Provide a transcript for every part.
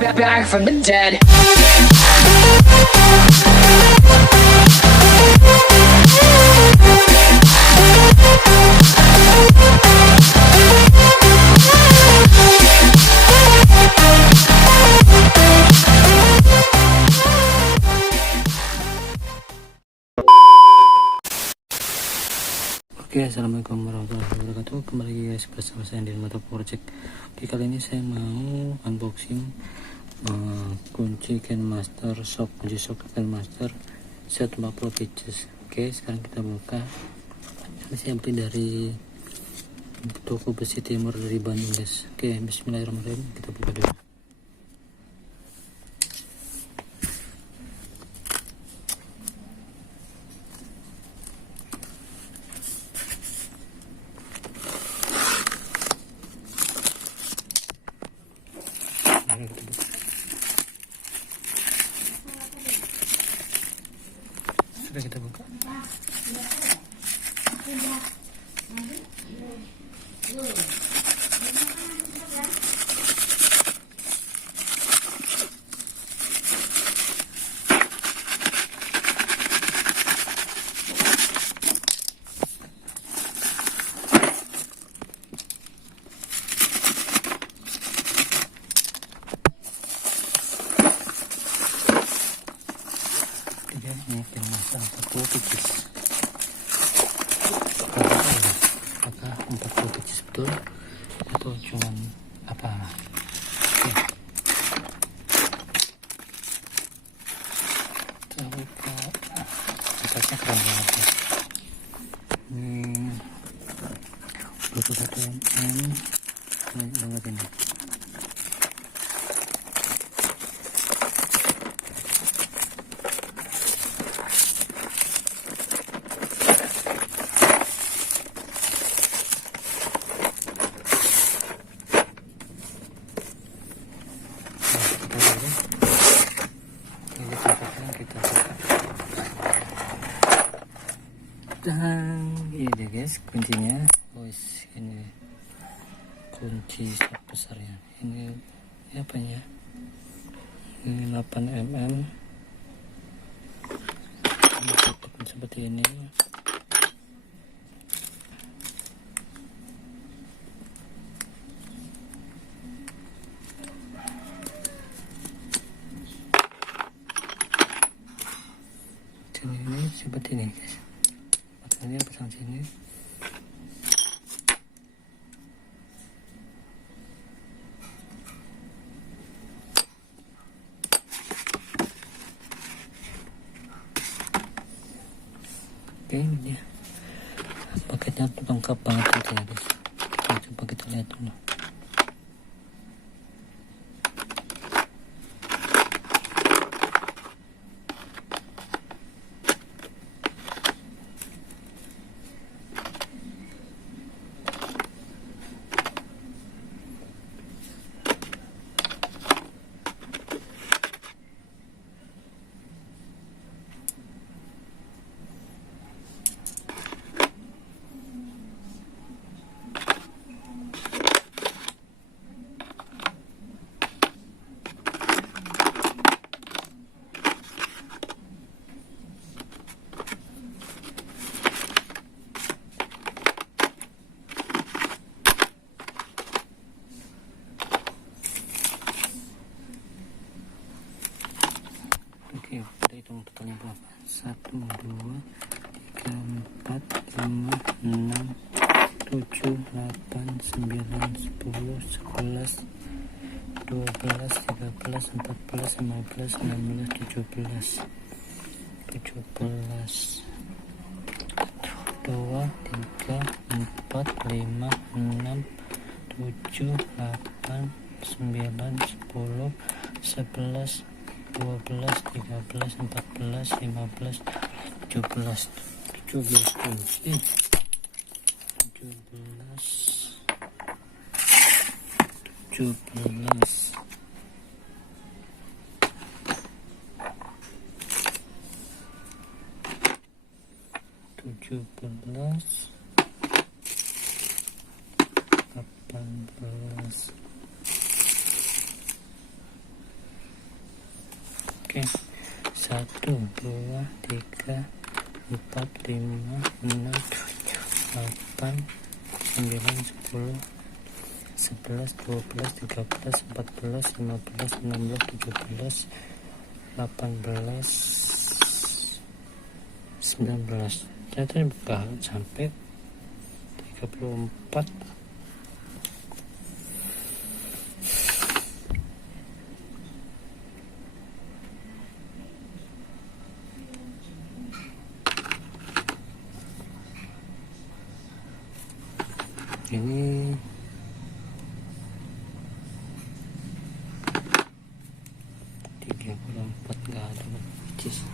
back from the dead. Oke, assalamualaikum warahmatullahi wabarakatuh. Kembali lagi guys bersama saya di Motor Project. Oke, kali ini saya mau unboxing kunci Kenmaster kunci shop Kenmaster set 40 pieces. Oke, sekarang kita buka. Ini saya beli dari toko besi timur dari Bandung guys. Oke, bismillahirrahmanirrahim, kita buka dulu. Sudah kita buka. Ini Kenmaster 40 pieces. Apakah 40 pieces betul atau cuman apa? Oke. Kita buka. Atasnya keren banget ya. Ini 21 mm. Banyak banget ini. Dan ini dia guys kuncinya. Ini kunci besarnya. Ini apa ya? Ini 8 mm. Ini seperti ini. Ini seperti ini guys. Matanya pasang sini. Oke, ini dia. Paketnya lengkap banget gitu ya guys. Coba kita lihat dulu. Oke, kita hitung totalnya berapa? 1, 2, 3, 4, 5, 6, 7, 8, 9, 10, 11, 12, 13, 14, 15, 16, 17, 2, 3, 4, 5, 6, 7, 8, 9, 10, 11, 12, 13, 14, 15, 17 kunci. 17 18, Oke, 1 2 3 4 5 6 7 8 9 10 11 12 13 14 15 16 17 18 19. Ternyata bakal sampai 34. Ini nggak ada cheese.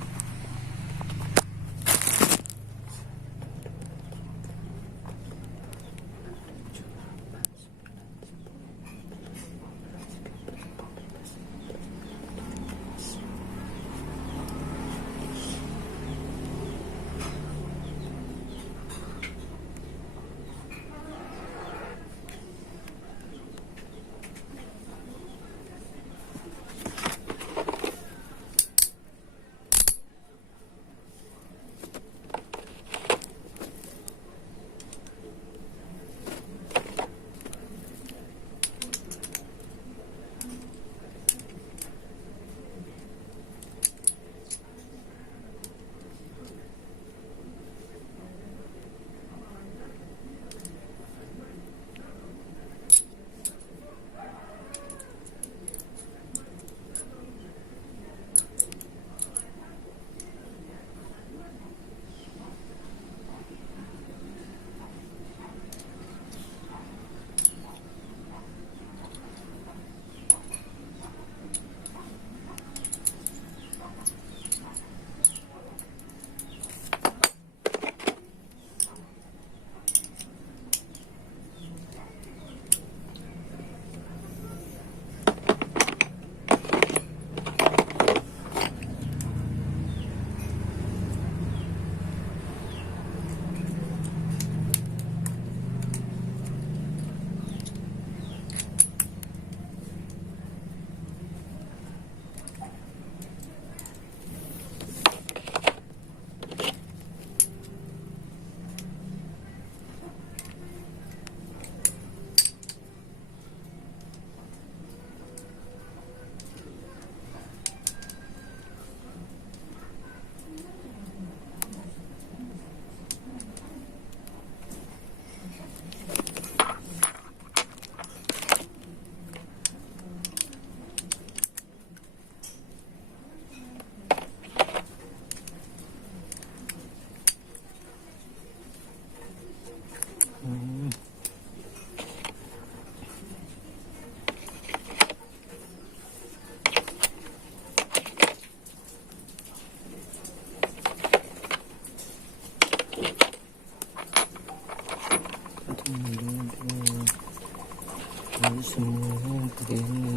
Ini semua begini.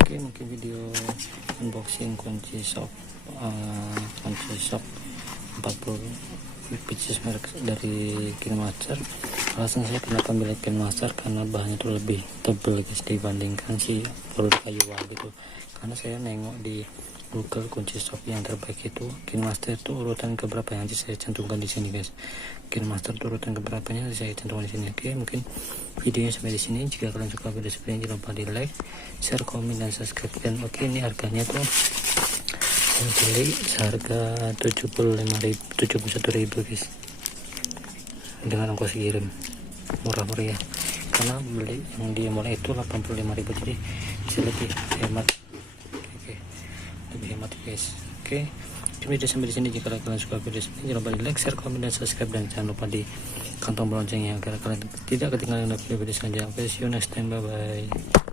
Oke, mungkin video unboxing kunci shop 40 pieces merek dari Kenmaster. Alasan saya kenapa milih Kenmaster karena bahannya itu lebih tebal guys dibandingkan si produk kayu gitu. Karena saya nengok di Google kunci shop yang terbaik itu Kenmaster itu urutan keberapa yang saya cantumkan di sini guys. Kenmaster itu urutan keberapanya saya cantumkan di sini. Oke, mungkin videonya sampai di sini. Jika kalian suka video seperti ini jangan lupa di like, share, komen, dan subscribe. Dan oke, ini harganya tuh saya beli seharga 71.000 guys, dengan ongkos kirim murah ya, karena beli yang di mall itu 85.000, jadi bisa lebih hemat. Oke, lebih hemat guys. Oke, video sampai di sini. Jika kalian suka video ini jangan lupa di like, share, komen, dan subscribe, dan jangan lupa di kantong loncengnya agar kalian tidak ketinggalan video selanjutnya. Oke, see you next time, bye bye.